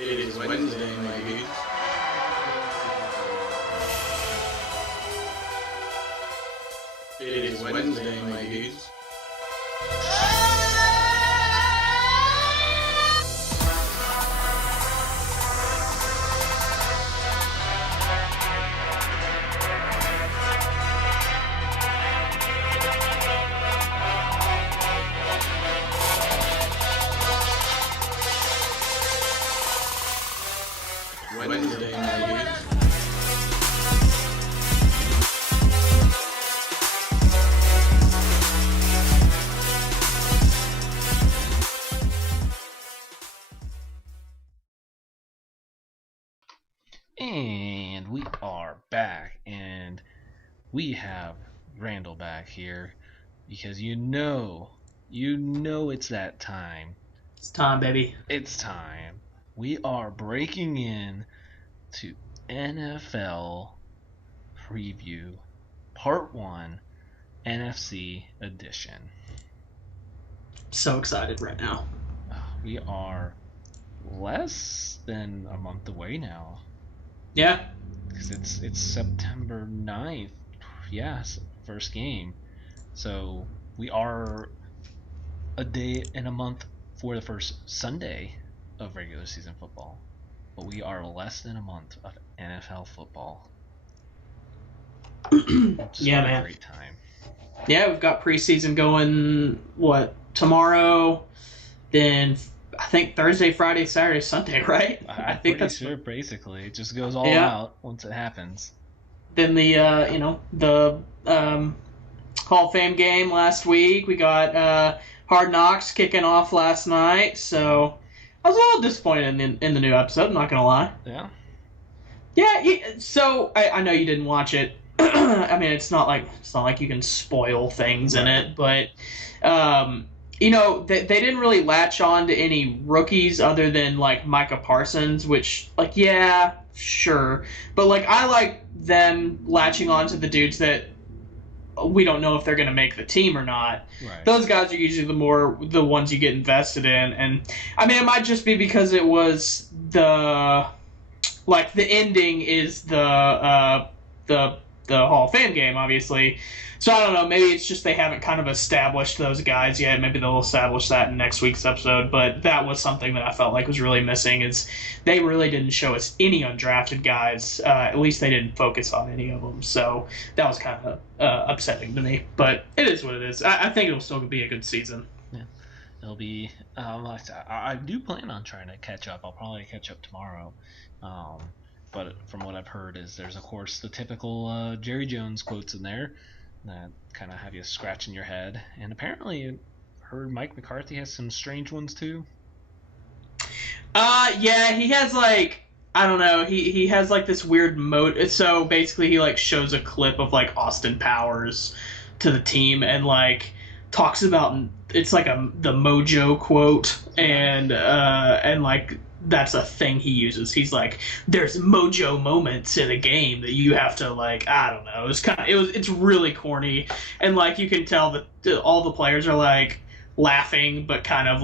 It is Wednesday, my dudes. It is Wednesday, my dudes. Wednesday, my dudes. And we are back, and we have Randall back here because you know it's that time. It's time, baby. It's time. We are breaking in to NFL Preview Part 1 NFC Edition. So excited right now. We are less than a month away now. Yeah. Because it's September 9th. Yes, first game. So we are a day and a month for the first Sunday of regular season football. But we are less than a month of NFL football. Yeah, man. A great time. Yeah, we've got preseason going, tomorrow, then I think Thursday, Friday, Saturday, Sunday, right? I think that's sure, basically. It just goes all out once it happens. Then the Hall of Fame game last week. We got Hard Knocks kicking off last night, so I was a little disappointed in the new episode, I'm not going to lie. Yeah? Yeah, so I know you didn't watch it. I mean, it's not like you can spoil things in it, but they didn't really latch on to any rookies other than like Micah Parsons, which yeah, sure, but I like them latching on to the dudes that we don't know if they're going to make the team or not. Right. Those guys are usually the ones you get invested in, and I mean, it might just be because it was the ending is the Hall of Fame game, obviously. So I don't know, maybe it's just they haven't kind of established those guys yet. Maybe they'll establish that in next week's episode, but that was something that I felt like was really missing, is they really didn't show us any undrafted guys. At least they didn't focus on any of them, so that was kind of upsetting to me. But it is what it is. I think it'll still be a good season. Yeah, it'll be... I do plan on trying to catch up. I'll probably catch up tomorrow. But from what I've heard is there's, of course, the typical Jerry Jones quotes in there that kind of have you scratching your head. And apparently I heard Mike McCarthy has some strange ones too. Yeah, he has I don't know, he has this weird mode. So basically he shows a clip of Austin Powers to the team and talks about, it's the Mojo quote, and that's a thing he uses. He's like, there's mojo moments in a game that you have to I don't know. It's really corny, and you can tell that all the players are laughing, but kind of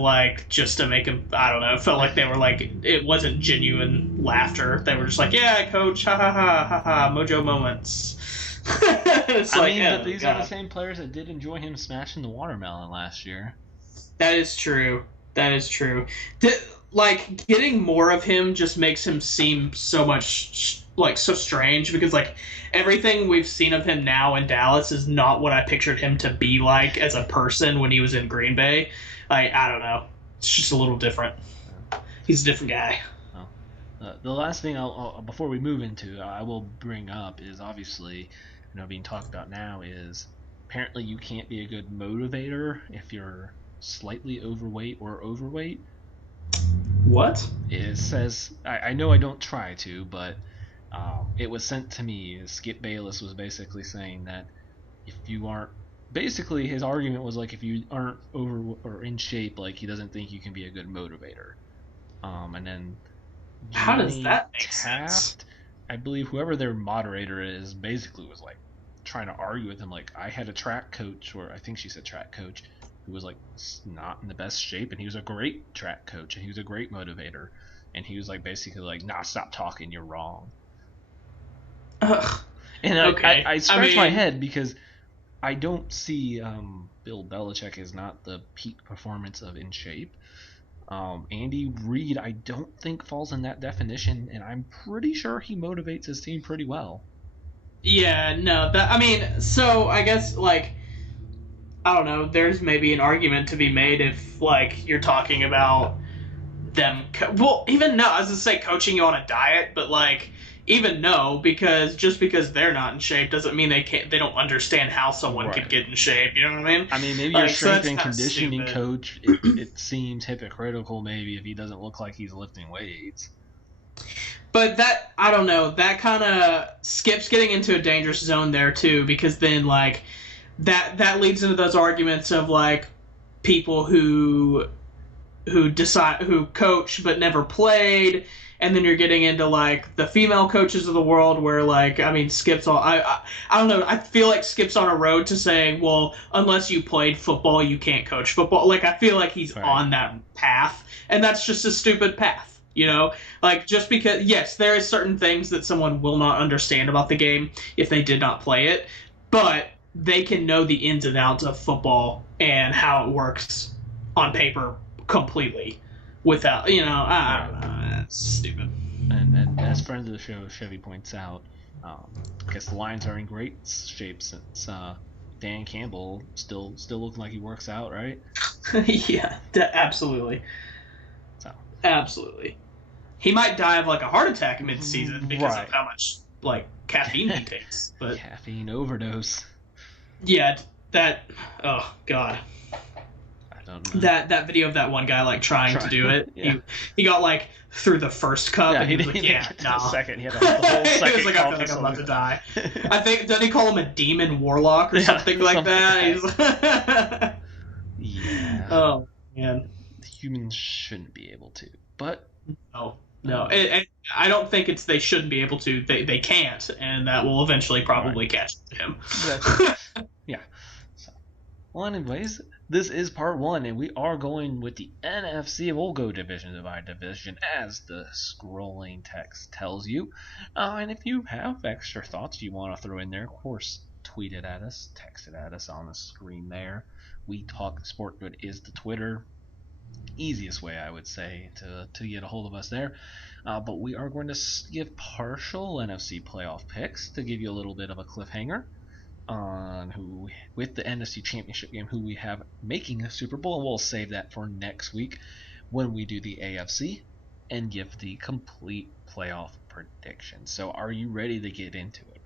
just to make him, I don't know. It felt like they were it wasn't genuine laughter. They were just yeah, coach, ha ha ha ha ha, mojo moments. But these are the same players that did enjoy him smashing the watermelon last year. That is true. Getting more of him just makes him seem so much so strange, because everything we've seen of him now in Dallas is not what I pictured him to be as a person when he was in Green Bay. I don't know. It's just a little different. He's a different guy. Well, the last thing I'll before we move into, I will bring up is obviously, being talked about now is apparently you can't be a good motivator if you're slightly overweight or overweight. What? It says, I know I don't try to, but it was sent to me. Skip Bayless was basically saying that if you aren't, basically his argument was if you aren't over or in shape, he doesn't think you can be a good motivator. And then how does that make sense? I believe whoever their moderator is basically was trying to argue with him. I had a track coach, or I think she said track coach, who was like not in the best shape, and he was a great track coach and he was a great motivator, and he was like basically like, nah, stop talking, you're wrong. Ugh. And Okay. I scratch mean, my head because I don't see Bill Belichick as not the peak performance of in shape. Andy Reid, I don't think falls in that definition, and I'm pretty sure he motivates his team pretty well. Yeah, no, so I guess, like, I don't know, there's maybe an argument to be made if, like, you're talking about them, even no, I was gonna say coaching you on a diet, but, like, even no, because just because they're not in shape doesn't mean they don't understand how someone Right. could get in shape, you know what I mean? I mean, maybe Like, your so strength that's and kinda conditioning stupid. coach, it seems hypocritical maybe if he doesn't look like he's lifting weights. But that, I don't know, that kind of skips getting into a dangerous zone there too, because then like that leads into those arguments of like people who coach but never played, and then you're getting into like the female coaches of the world where like I mean Skip's all I don't know, I feel like Skip's on a road to saying, well, unless you played football you can't coach football. Like I feel like he's Right. on that path, and that's just a stupid path. You know, like just because, yes, there is certain things that someone will not understand about the game if they did not play it, but they can know the ins and outs of football and how it works on paper completely without, I don't know, that's stupid. And as friends of the show, Chevy points out, I guess the Lions are in great shape since Dan Campbell still looking like he works out, right? Yeah, absolutely. So. Absolutely. He might die of like a heart attack mid-season because Right. of how much like caffeine he takes. But Caffeine overdose. yeah, that, oh god. I don't know. That video of that one guy like trying to do it. Yeah. He got like through the first cup, Yeah, and he was didn't like, even yeah, get to no. the second. He had the whole second. He was like, I feel like I'm about to die. I think, doesn't he call him a demon warlock or Yeah, something like something that? Yeah. Oh man, Humans shouldn't be able to, but no. And I don't think it's they shouldn't be able to. They can't, and that will eventually probably catch him. yeah. So, well, anyways, this is part one, and we are going with the NFC. We'll go division by division, as the scrolling text tells you. And if you have extra thoughts you want to throw in there, of course, tweet it at us, text it at us on the screen there. We Talk Sport Good is the Twitter. Easiest way, I would say, to get a hold of us there. But we are going to give partial NFC playoff picks to give you a little bit of a cliffhanger on who, with the NFC Championship game, who we have making a Super Bowl, and we'll save that for next week when we do the AFC and give the complete playoff prediction. So are you ready to get into it?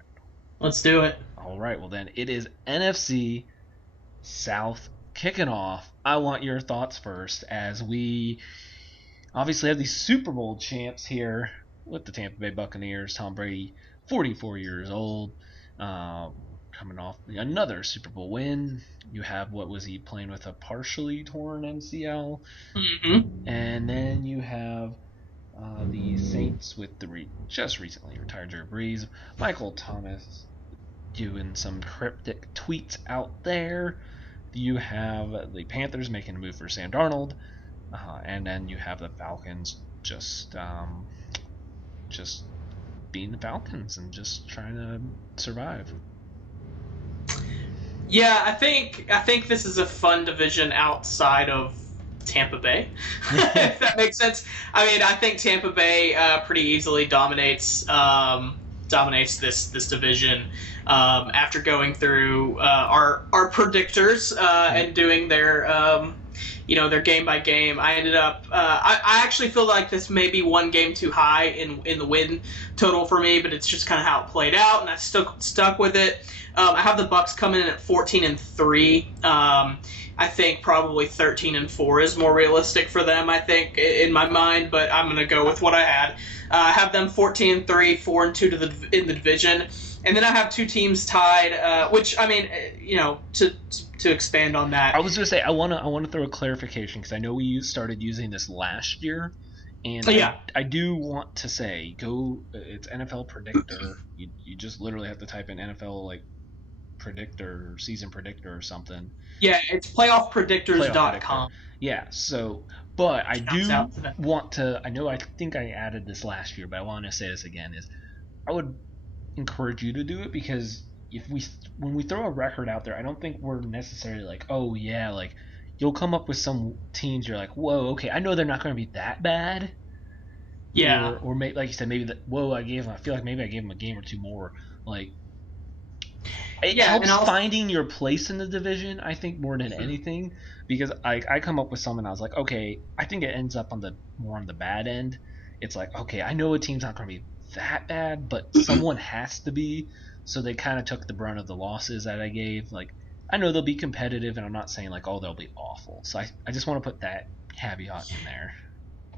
Let's do it. All right, well then, it is NFC South kicking off. I want your thoughts first, as we obviously have these Super Bowl champs here with the Tampa Bay Buccaneers. Tom Brady, 44 years old, coming off another Super Bowl win. You have, what was he playing with, a partially torn MCL? Mm-hmm. And then you have the Saints with the just recently retired Drew Brees. Michael Thomas doing some cryptic tweets out there. You have the Panthers making a move for Sam Darnold, and then you have the Falcons just being the Falcons and just trying to survive. Yeah, I think this is a fun division outside of Tampa Bay, if that makes sense. I mean, I think Tampa Bay pretty easily dominates this division after going through our predictors and doing their their game by game. I ended up I actually feel like this may be one game too high in the win total for me, but it's just kind of how it played out, and I stuck with it. I have the Bucks coming in at 14-3. I think probably 13-4 is more realistic for them, I think, in my mind, but I'm going to go with what I had. I have them 14-3, 4-2 in the division. And then I have two teams tied, which, I mean, to expand on that. I was going to say, I want to throw a clarification, because I know we started using this last year. And yeah. I do want to say, it's NFL Predictor. You just literally have to type in NFL, like, predictor, season predictor or something. Yeah, it's playoffpredictors.com. Yeah, so, but I Shouts do out to them. want to, I think I added this last year, but I want to say this again, is I would encourage you to do it, because when we throw a record out there, I don't think we're necessarily like, oh yeah, like, you'll come up with some teams you're like, whoa, okay, I know they're not going to be that bad. Yeah. Or maybe, like you said, maybe I feel like maybe I gave them a game or two more. Like, it helps finding your place in the division, I think, more than anything, because I come up with some and I was like, okay, I think it ends up more on the bad end. It's like, okay, I know a team's not going to be that bad, but someone has to be, so they kind of took the brunt of the losses that I gave. Like, I know they'll be competitive, and I'm not saying like, oh, they'll be awful. So I just want to put that caveat in there.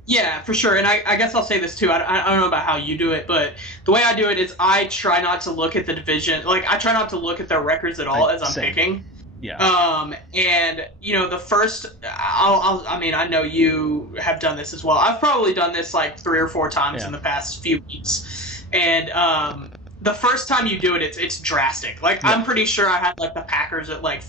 Yeah, for sure. And I guess I'll say this too. I don't know about how you do it, but the way I do it is I try not to look at the division. Like, I try not to look at their records at all as I'm picking. Yeah. And the first, I mean, I know you have done this as well. I've probably done this like 3 or 4 times in the past few weeks. And the first time you do it, it's drastic. Like, I'm pretty sure I had like the Packers at like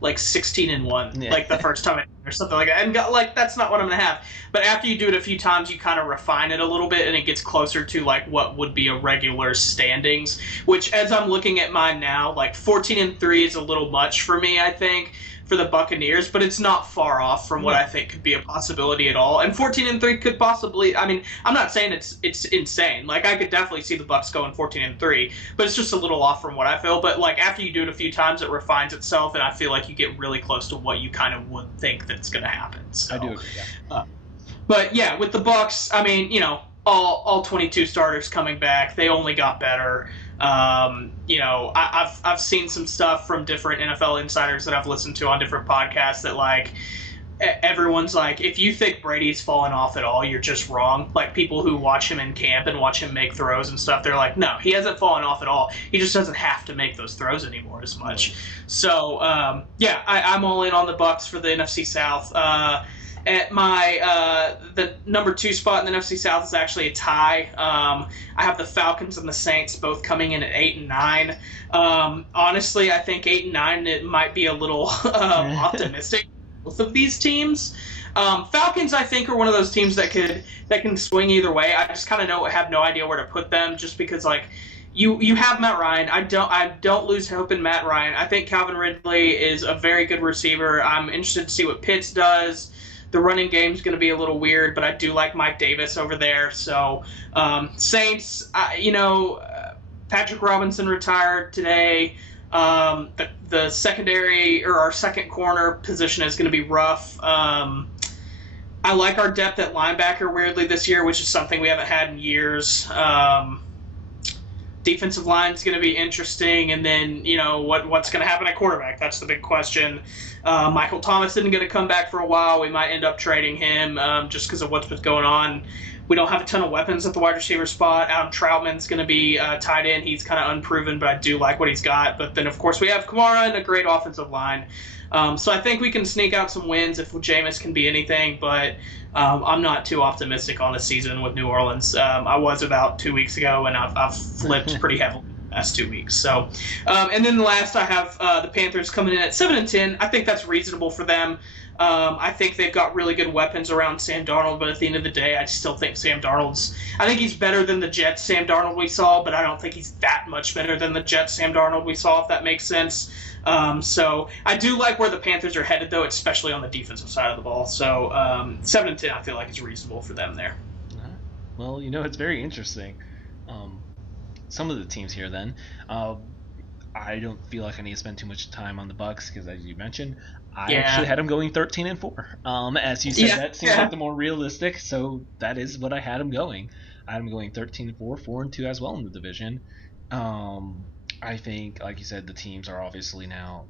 16-1, like the first time or something like that, and like that's not what I'm gonna have. But after you do it a few times, you kind of refine it a little bit, and it gets closer to like what would be a regular standings. Which, as I'm looking at mine now, like 14-3 is a little much for me, I think, for the Buccaneers, but it's not far off from what I think could be a possibility at all. And 14-3 could possibly, I mean, I'm not saying it's insane. Like, I could definitely see the Bucs going 14-3, but it's just a little off from what I feel. But like, after you do it a few times, it refines itself, and I feel like you get really close to what you kind of would think that's going to happen. So, I do agree. Yeah. But yeah, with the Bucs, I mean, all 22 starters coming back, they only got better. I've seen some stuff from different NFL insiders that I've listened to on different podcasts that like everyone's like, if you think Brady's fallen off at all, you're just wrong. Like, people who watch him in camp and watch him make throws and stuff, they're like, no, he hasn't fallen off at all. He just doesn't have to make those throws anymore as much. So I'm all in on the Bucs for the NFC South. At my the number 2 spot in the NFC South is actually a tie. I have the Falcons and the Saints both coming in at 8 and 9. Honestly, I think 8 and 9 it might be a little optimistic. Both of these teams. Falcons, I think, are one of those teams that can swing either way. I just kind of have no idea where to put them, just because like you have Matt Ryan. I don't lose hope in Matt Ryan. I think Calvin Ridley is a very good receiver. I'm interested to see what Pitts does. The running game's going to be a little weird, but I do like Mike Davis over there. So, Saints, Patrick Robinson retired today. The secondary, or our second corner position, is going to be rough. I like our depth at linebacker weirdly this year, which is something we haven't had in years. Defensive line is going to be interesting, and then what's going to happen at quarterback? That's the big question. Michael Thomas isn't going to come back for a while. We might end up trading him just because of what's been going on. We don't have a ton of weapons at the wide receiver spot. Adam Troutman's going to be tight end. He's kind of unproven, but I do like what he's got. But then, of course, we have Kamara and a great offensive line. So I think we can sneak out some wins if Jameis can be anything, but I'm not too optimistic on the season with New Orleans. I was about 2 weeks ago, and I've flipped pretty heavily the last 2 weeks. So, and then last I have the Panthers coming in at 7-10. I think that's reasonable for them. I think they've got really good weapons around Sam Darnold, but at the end of the day, I still think I think he's better than the Jets Sam Darnold we saw, but I don't think he's that much better than the Jets Sam Darnold we saw, if that makes sense. So I do like where the Panthers are headed, though, especially on the defensive side of the ball. So 7-10, I feel like is reasonable for them there. Well, it's very interesting. Some of the teams here, then. I don't feel like I need to spend too much time on the Bucs because, as you mentioned, I actually had them going 13-4. As you said, that seems like the more realistic, so that is what I had them going. I had them going 13-4, 4-2 as well in the division. I think, like you said, the teams are obviously now,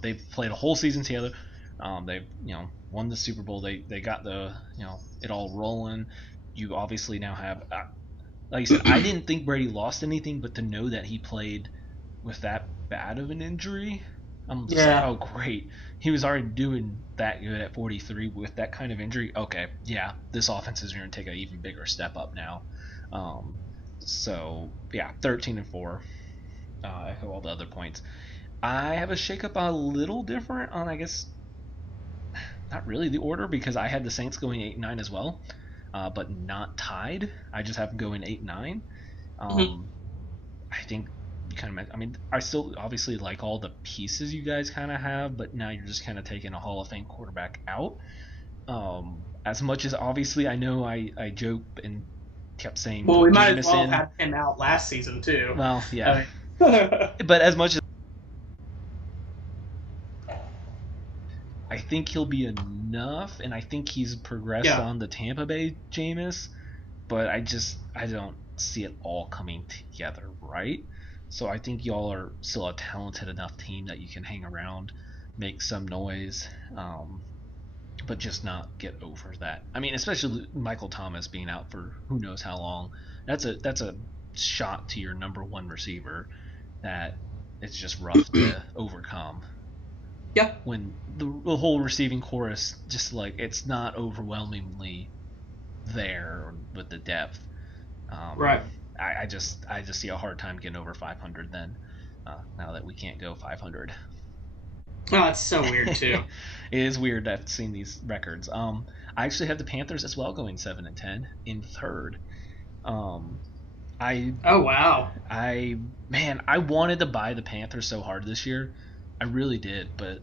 they've played a whole season together. They've, won the Super Bowl. They got the, it all rolling. You obviously now have, like you said, I didn't think Brady lost anything, but to know that he played with that bad of an injury, I'm just like, oh, great. He was already doing that good at 43 with that kind of injury. Okay, yeah, this offense is going to take an even bigger step up now. So, yeah, 13-4. echo all the other points. I have a shakeup a little different on, I guess, not really the order, because I had the Saints going 8-9 as well, but not tied. I just have them going 8-9. I think you kind of, I mean, I still obviously like all the pieces you guys kind of have, but now you're just kind of taking a Hall of Fame quarterback out. As much as obviously I know I joke and kept saying, well, we might as well have him out last season too. Well, yeah. But as much as I think he'll be enough, and I think he's progressed on the Tampa Bay Jameis, but I don't see it all coming together right. So I think y'all are still a talented enough team that you can hang around, make some noise, but just not get over that. I mean, especially Michael Thomas being out for who knows how long. That's a shot to your number one receiver that it's just rough to overcome. Yeah. When the whole receiving chorus, just like, it's not overwhelmingly there with the depth. Right. I just see a hard time getting over 500 then, now that we can't go 500. Oh, it's so weird too. It is weird that seeing these records. I actually have the Panthers as well going 7-10 in third. Oh wow. I wanted to buy the Panthers so hard this year. I really did, but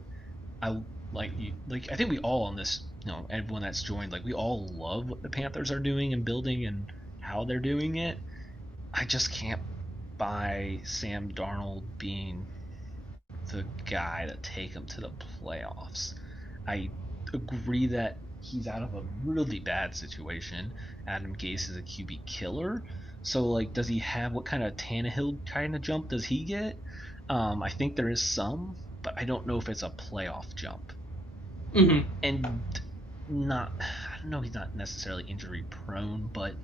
I think we all on this, everyone that's joined, we all love what the Panthers are doing and building and how they're doing it. I just can't buy Sam Darnold being the guy to take them to the playoffs. I agree that he's out of a really bad situation. Adam Gase is a QB killer. So, does he have, what kind of Tannehill kind of jump does he get? I think there is some, but I don't know if it's a playoff jump. Mm-hmm. And I don't know, he's not necessarily injury prone, but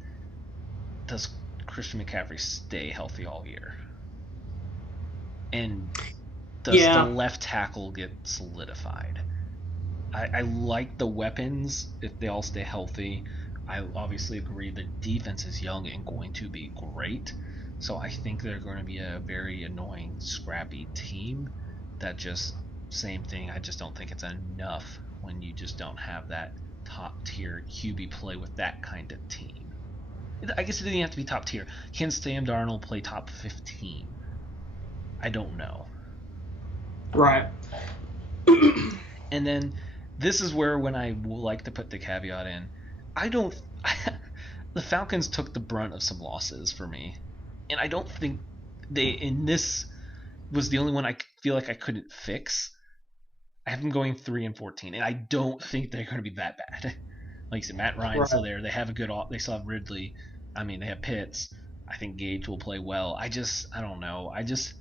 does Christian McCaffrey stay healthy all year? And does the left tackle get solidified? I like the weapons if they all stay healthy. I obviously agree the defense is young and going to be great. So I think they're going to be a very annoying, scrappy team that just, same thing, I just don't think it's enough when you just don't have that top-tier QB play with that kind of team. I guess it didn't have to be top tier. Can Sam Darnold play top 15? I don't know. Right. And then this is where, when I will like to put the caveat in, the Falcons took the brunt of some losses for me. And I don't think this was the only one I feel like I couldn't fix. I have them going 3-14, and I don't think they're going to be that bad. Like you said, Matt Ryan's still there. They have they still have Ridley. I mean, they have Pitts. I think Gage will play well. I don't know. I just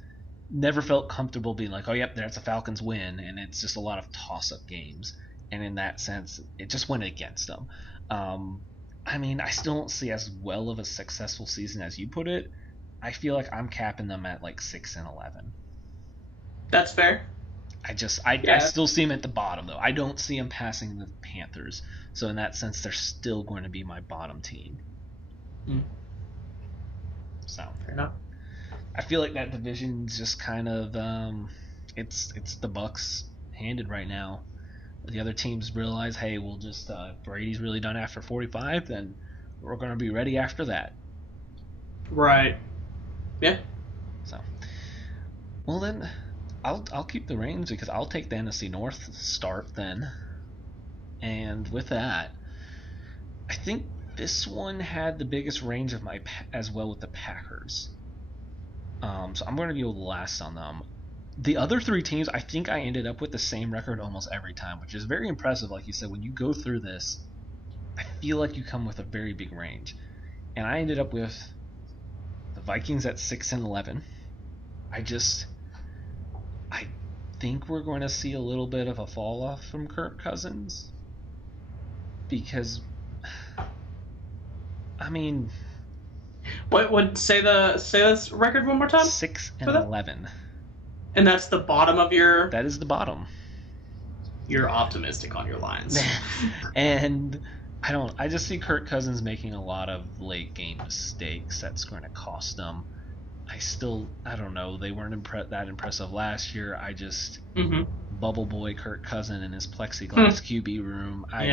never felt comfortable being like, oh, yep, that's a Falcons win, and it's just a lot of toss-up games. And in that sense, it just went against them. I mean, I still don't see as well of a successful season as you put it. I feel like I'm capping them at 6-11. That's fair. I still see them at the bottom, though. I don't see them passing the Panthers. So in that sense, they're still going to be my bottom team. So fair enough. I feel like that division's just kind of it's the Bucks handed right now. The other teams realize, hey, we'll just Brady's really done after 45, then we're going to be ready after that. Right. Yeah. So, well then, I'll keep the reins because I'll take the NFC North start then. And with that, I think this one had the biggest range of as well with the Packers. So I'm going to go last on them. The other three teams, I think I ended up with the same record almost every time, which is very impressive. Like you said, when you go through this, I feel like you come with a very big range. And I ended up with the Vikings at 6-11. I think we're going to see a little bit of a fall off from Kirk Cousins. Because, I mean... What say this record one more time? 6-11. And that's the bottom of your... That is the bottom. You're optimistic on your lines. And I just see Kirk Cousins making a lot of late game mistakes that's going to cost them. I don't know. They weren't that impressive last year. Bubble Boy Kirk Cousin in his plexiglass QB room. I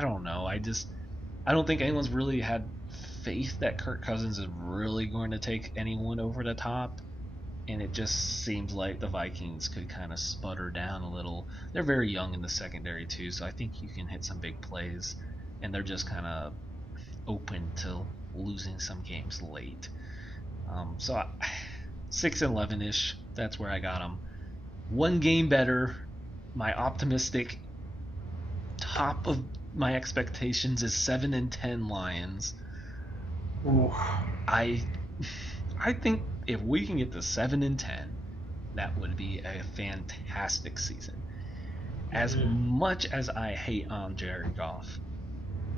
don't know. I don't think anyone's really had faith that Kirk Cousins is really going to take anyone over the top. And it just seems like the Vikings could kind of sputter down a little. They're very young in the secondary too, so I think you can hit some big plays. And they're just kind of open to losing some games late. 6-11-ish, that's where I got them. One game better. My optimistic top of my expectations is 7-10 Lions. Ooh. I think if we can get to 7-10, that would be a fantastic season. As much as I hate on Jared Goff,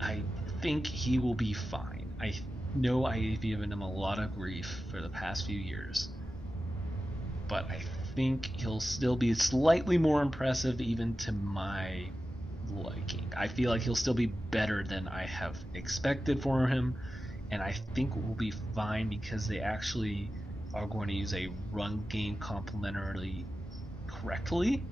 I think he will be fine. I know I've given him a lot of grief for the past few years, but I think he'll still be slightly more impressive even to my liking. I feel like he'll still be better than I have expected for him, and I think we'll be fine because they actually are going to use a run game complementarily correctly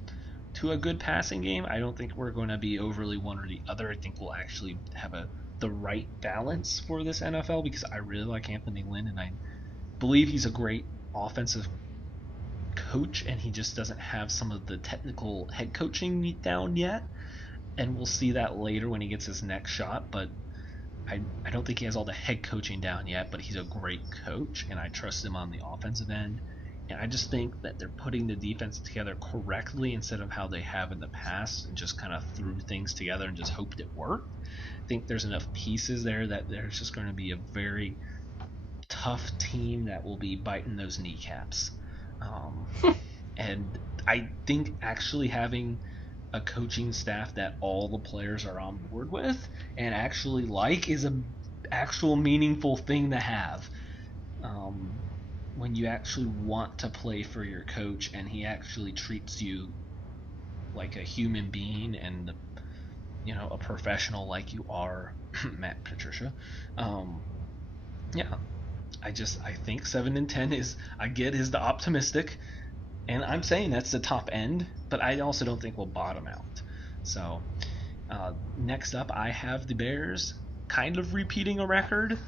to a good passing game. I don't think we're going to be overly one or the other. I think we'll actually have the right balance for this NFL because I really like Anthony Lynn and I believe he's a great offensive coach, and he just doesn't have some of the technical head coaching down yet, and we'll see that later when he gets his next shot. But I don't think he has all the head coaching down yet, but he's a great coach and I trust him on the offensive end. And I just think that they're putting the defense together correctly instead of how they have in the past and just kind of threw things together and just hoped it worked. I think there's enough pieces there that there's just going to be a very tough team that will be biting those kneecaps. And I think actually having a coaching staff that all the players are on board with and actually like is a actual meaningful thing to have. When you actually want to play for your coach and he actually treats you like a human being and a professional like you are, Matt Patricia. I think 7-10 is the optimistic, and I'm saying that's the top end, but I also don't think we'll bottom out. So next up, I have the Bears kind of repeating a record.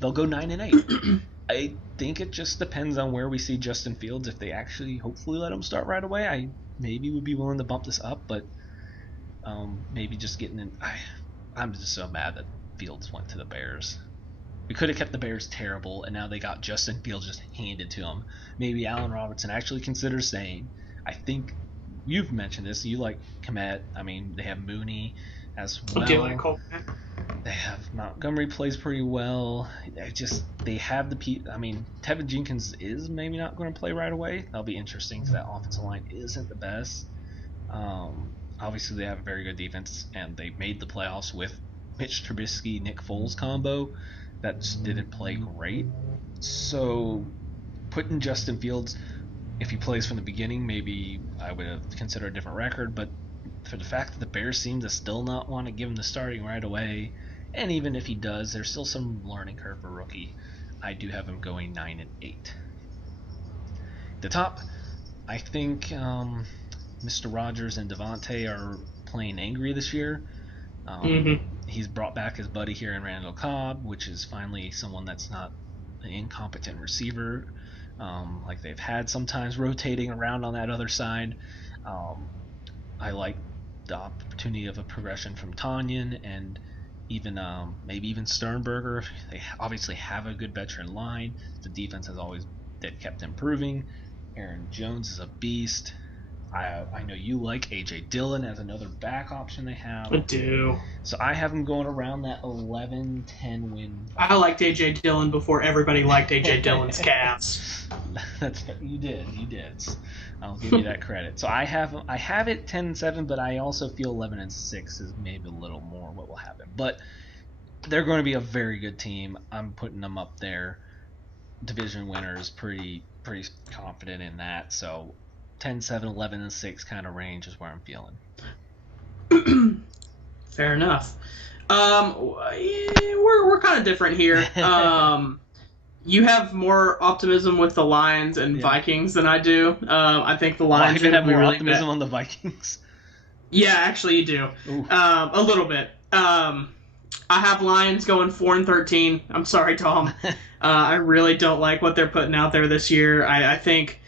They'll go 9-8. I think it just depends on where we see Justin Fields. If they actually hopefully let him start right away, I maybe would be willing to bump this up, but maybe just getting in. I'm just so mad that Fields went to the Bears. We could have kept the Bears terrible, and now they got Justin Fields just handed to them. Maybe Allen Robinson actually considers staying. I think you've mentioned this. You like Kmet. I mean, they have Mooney as well. Do you like Cole? They have Montgomery plays pretty well. They have Tevin Jenkins is maybe not going to play right away. That'll be interesting because that offensive line isn't the best. Obviously, they have a very good defense, and they made the playoffs with Mitch Trubisky, Nick Foles combo. That just didn't play great. So putting Justin Fields, if he plays from the beginning, maybe I would have considered a different record. But for the fact that the Bears seem to still not want to give him the starting right away, and even if he does, there's still some learning curve for rookie. I do have him going 9-8. The top, I think Mr. Rogers and Devontae are playing angry this year. He's brought back his buddy here in Randall Cobb, which is finally someone that's not an incompetent receiver like they've had sometimes rotating around on that other side. I like the opportunity of a progression from Tanyan and even maybe even Sternberger. They obviously have a good veteran line. The defense has always kept improving. Aaron Jones is a beast. I know you like A.J. Dillon as another back option they have. I do. So I have him going around that 11-10 win. I liked A.J. Dillon before everybody liked A.J. Dillon's calves. You did. I'll give you that credit. So I have it 10-7, but I also feel 11-6 is maybe a little more what will happen. But they're going to be a very good team. I'm putting them up there. Division winners, pretty confident in that. So 10-7, 11-6 kind of range is where I'm feeling. Fair enough. We're kind of different here. You have more optimism with the Lions and Yeah. Vikings than I do. I think the Well, I Lions even are have gonna be more really optimism bad. on the Vikings. Yeah, actually, you do. Ooh. A little bit. I have Lions going 4-13. I'm sorry, Tom. I really don't like what they're putting out there this year. I think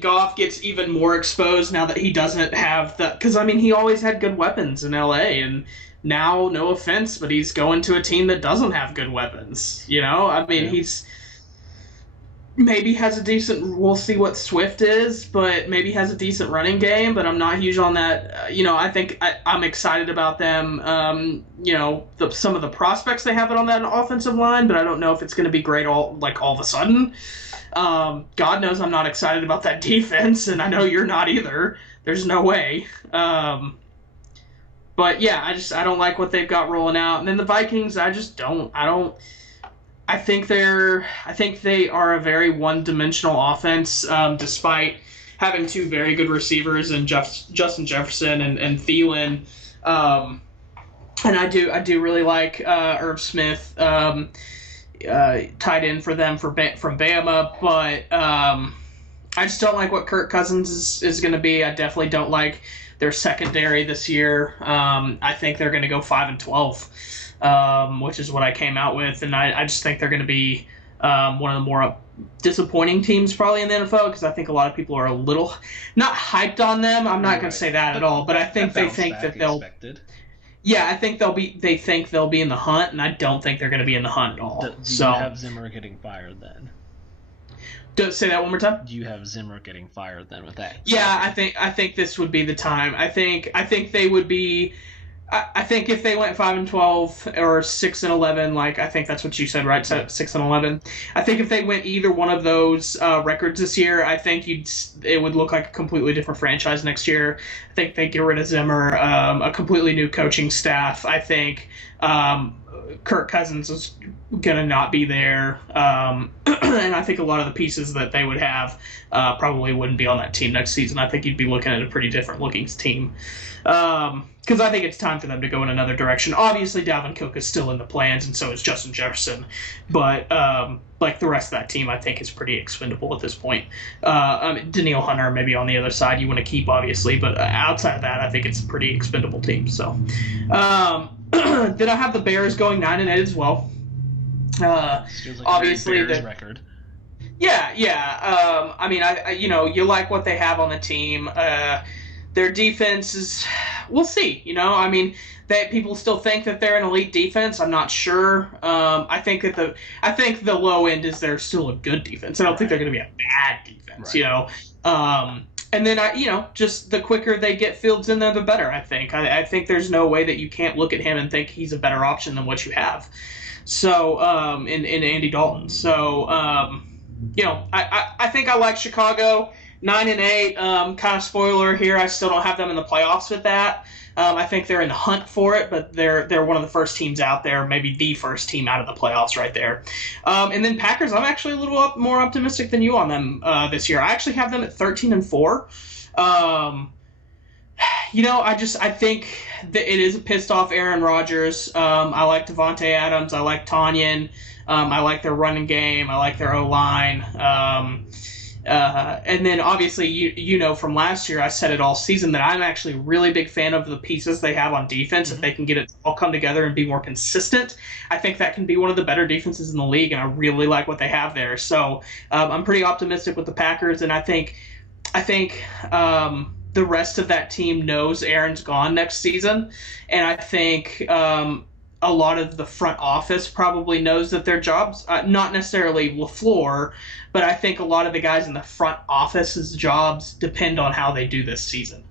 Goff gets even more exposed now that he doesn't have the. Because I mean, he always had good weapons in LA, and now, no offense, but he's going to a team that doesn't have good weapons. I mean, Yeah. he's maybe has a decent. We'll see what Swift is, but maybe has a decent running game. But I'm not huge on that. I think I'm excited about them. Some of the prospects they have it on that offensive line, but I don't know if it's going to be great all of a sudden. God knows I'm not excited about that defense, and I know you're not either. There's no way. But yeah, I don't like what they've got rolling out. And then the Vikings, I just don't. I think they are a very one-dimensional offense, despite having two very good receivers in Justin Jefferson and Thielen. And I do really like Irv Smith, tied in for them from Bama, but I just don't like what Kirk Cousins is going to be. I definitely don't like their secondary this year. I think they're going to go 5-12, which is what I came out with, and I just think they're going to be one of the more disappointing teams probably in the NFL, because I think a lot of people are a little not hyped on them. I'm not going to say that at all, but I think they think that they'll. Expected. Yeah, I think they'll be. They think they'll be in the hunt, and I don't think they're going to be in the hunt at all. Do so you have Zimmer getting fired then? Say that one more time. Do you have Zimmer getting fired then with that? Yeah, I think this would be the time. I think they would be. I think if they went 5-12 or 6-11, like I think that's what you said, right? 6-11. I think if they went either one of those records this year, I think it would look like a completely different franchise next year. I think they get rid of Zimmer, a completely new coaching staff. I think Kirk Cousins is gonna not be there, and I think a lot of the pieces that they would have probably wouldn't be on that team next season. I think you'd be looking at a pretty different looking team. Because I think it's time for them to go in another direction. Obviously, Dalvin Cook is still in the plans, and so is Justin Jefferson. But like the rest of that team, I think is pretty expendable at this point. Daniil Hunter maybe on the other side you want to keep, obviously, but outside of that, I think it's a pretty expendable team. So, did I have the Bears going 9-8 as well? Feels like Obviously, a Bears record. Yeah. I mean, you like what they have on the team. Their defense is, we'll see. I mean, people still think that they're an elite defense. I'm not sure. I think the low end is they're still a good defense. I don't think they're going to be a bad defense. Right. And then just the quicker they get Fields in there, the better. I think. I think there's no way that you can't look at him and think he's a better option than what you have. So, in Andy Dalton. So, I think I like Chicago. 9-8, kind of spoiler here. I still don't have them in the playoffs with that. I think they're in the hunt for it, but they're one of the first teams out there, maybe the first team out of the playoffs right there. And then Packers, I'm actually a little more optimistic than you on them this year. I actually have them at 13-4. I think that it is a pissed off Aaron Rodgers. I like Devontae Adams. I like Tanyan. I like their running game. I like their O-line. And then obviously, from last year, I said it all season that I'm actually a really big fan of the pieces they have on defense. Mm-hmm. If they can get it to all come together and be more consistent, I think that can be one of the better defenses in the league, and I really like what they have there. So I'm pretty optimistic with the Packers, and I think the rest of that team knows Aaron's gone next season, and I think a lot of the front office probably knows that their jobs, not necessarily LaFleur, but I think a lot of the guys in the front office's jobs depend on how they do this season.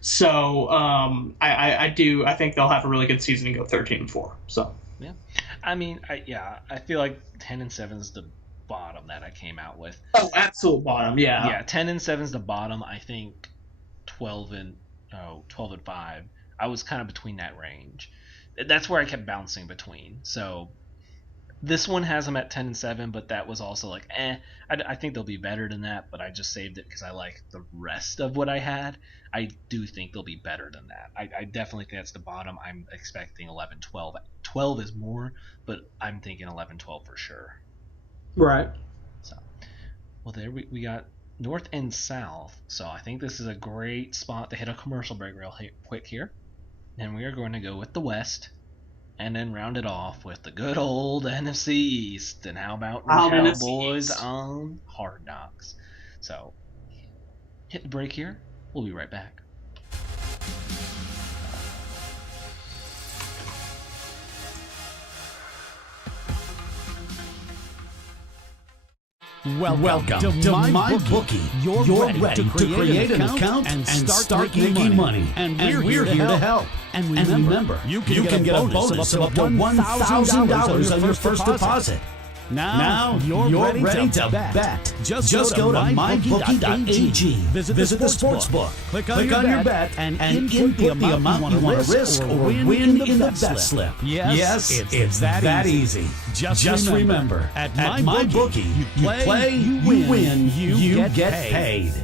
So I think they'll have a really good season and go 13-4. So yeah, I mean, I feel like 10-7 is the bottom that I came out with. Oh, absolute bottom, yeah. Yeah, 10-7 is the bottom. I think 12-5. I was kind of between that range. That's where I kept bouncing between. So this one has them at 10-7, but that was also like, I think they'll be better than that, but I just saved it because I like the rest of what I had. I do think they'll be better than that. I definitely think that's the bottom. I'm expecting 11-12. 12 is more, but I'm thinking 11-12 for sure. Right. So, well, there we got North and South. So I think this is a great spot to hit a commercial break real quick here. And we are going to go with the West, and then round it off with the good old NFC East. And how about the Cowboys on Hard Knocks? So, hit the break here. We'll be right back. Welcome to MyBookie. You're ready to create an account and start making money. And we're here to help. And remember, you can get a bonus of up to $1,000 on your first deposit. Now you're ready to bet. Just go to mybookie.ag. Visit the sportsbook. Click on your bet and input the amount you want to risk or win in the bet slip. Yes, it's that easy. Just remember, at MyBookie, you play, you win, you get paid.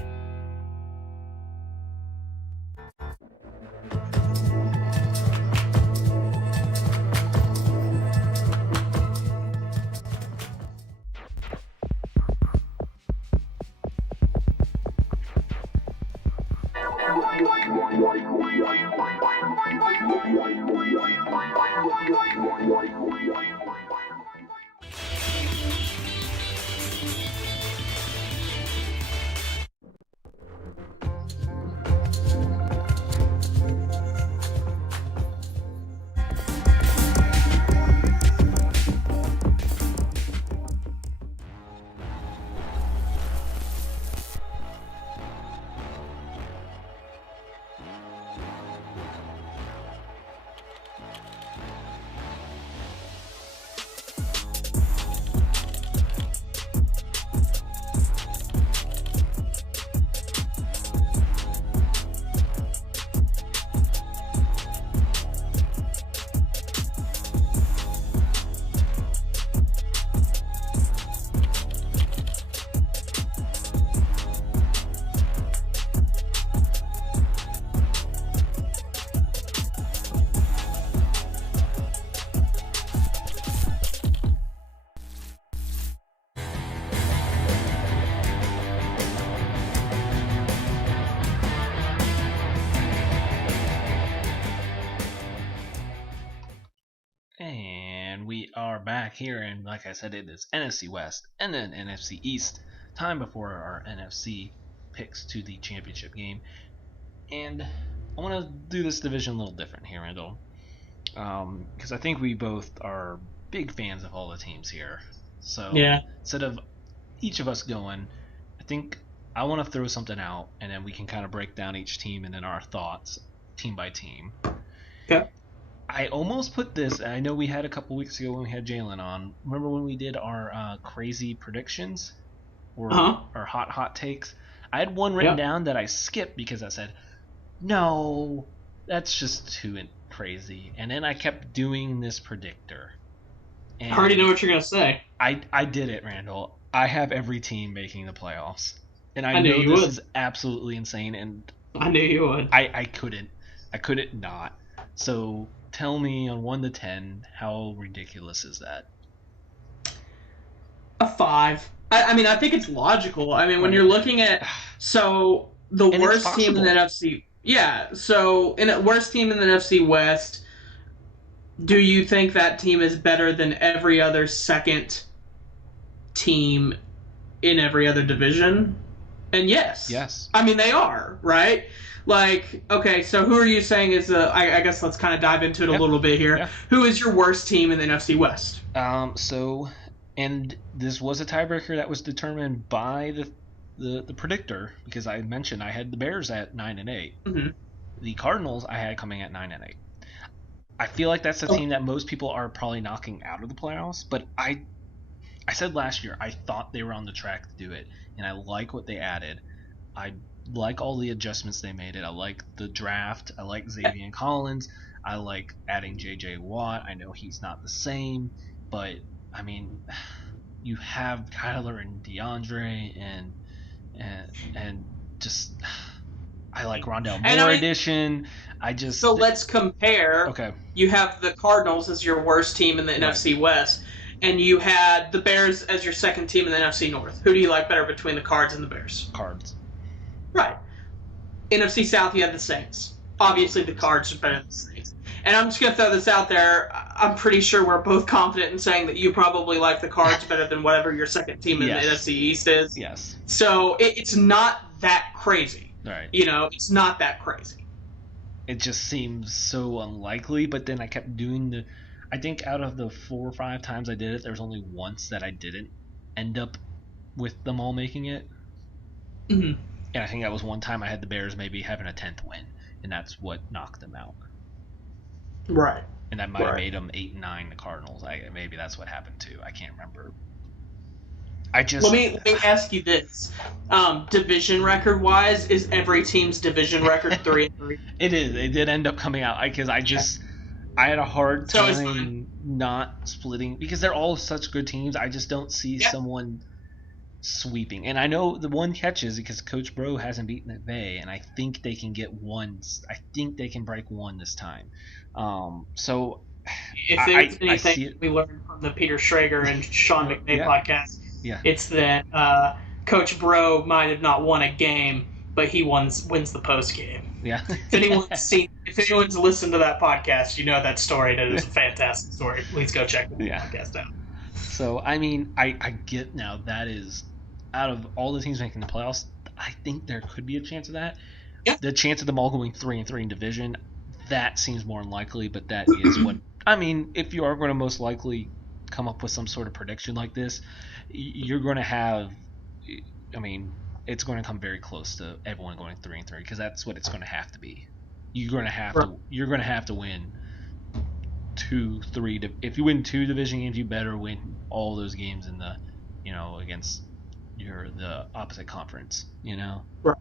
Back here, and like I said, it is NFC West and then NFC East, time before our NFC picks to the championship game. And I want to do this division a little different here, Randall, because I think we both are big fans of all the teams here. So instead of each of us going, I think I want to throw something out, and then we can kind of break down each team and then our thoughts team by team. Okay. I almost put this, I know we had a couple weeks ago when we had Jalen on. Remember when we did our crazy predictions? Or our hot takes? I had one written down that I skipped because I said, no, that's just too crazy. And then I kept doing this predictor. And I already know what you're going to say. I did it, Randall. I have every team making the playoffs. And I know this is absolutely insane. And I knew you would. I couldn't not. So tell me on 1 to 10, how ridiculous is that? A 5. I mean, I think it's logical. I mean, when you're looking at the worst team in the NFC, so in the worst team in the NFC West, do you think that team is better than every other second team in every other division? And yes. I mean, they are, right? Like, okay, so who are you saying is I guess let's kind of dive into it a little bit here. Who is your worst team in the NFC West? And this was a tiebreaker that was determined by the predictor, because I mentioned I had the Bears at 9-8. Mm-hmm. The Cardinals I had coming at 9-8. I feel like that's the team that most people are probably knocking out of the playoffs, but I said last year I thought they were on the track to do it, and I like what they added. I like all the adjustments they made it. I like the draft. I like Xavier Collins. I like adding J.J. Watt. I know he's not the same, but I mean, you have Kyler and DeAndre and just I like Rondale Moore edition. So let's compare. Okay. You have the Cardinals as your worst team in the NFC West. and you had the Bears as your second team in the NFC North. Who do you like better between the Cards and the Bears? Cards. Right. NFC South, you have the Saints. Obviously, the Cards are better than the Saints. And I'm just going to throw this out there. I'm pretty sure we're both confident in saying that you probably like the Cards better than whatever your second team in the NFC East is. Yes. So it's not that crazy. Right. It's not that crazy. It just seems so unlikely, but then I kept doing I think out of the 4 or 5 times I did it, there was only once that I didn't end up with them all making it. Mm-hmm. And I think that was one time I had the Bears maybe having a 10th win, and that's what knocked them out. Right. And that might have made them 8-9, the Cardinals. Maybe that's what happened too. I can't remember. Let me ask you this: division record wise, is every team's division record 3-3? It is. It did end up coming out because I had a hard time not splitting because they're all such good teams. I just don't see someone sweeping. And I know the one catch is because Coach Bro hasn't beaten McVay, and I think they can get one. I think they can break one this time. So if there's anything we learned from the Peter Schrager and Sean McVay podcast, it's that Coach Bro might have not won a game, but he wins the post game. Yeah. If anyone's listened to that podcast, you know that story. That is a fantastic story. Please go check the podcast out. So I mean, I get now that is out of all the teams making the playoffs, I think there could be a chance of that. Yeah. The chance of them all going 3-3 in division, that seems more unlikely, but that is what I mean. If you are going to most likely come up with some sort of prediction like this, you're going to have. I mean, it's going to come very close to everyone going 3-3 because that's what it's going to have to be. You're going to have to. You're going to have to win 2-3. If you win 2 division games, you better win all those games in the, against the opposite conference. Right.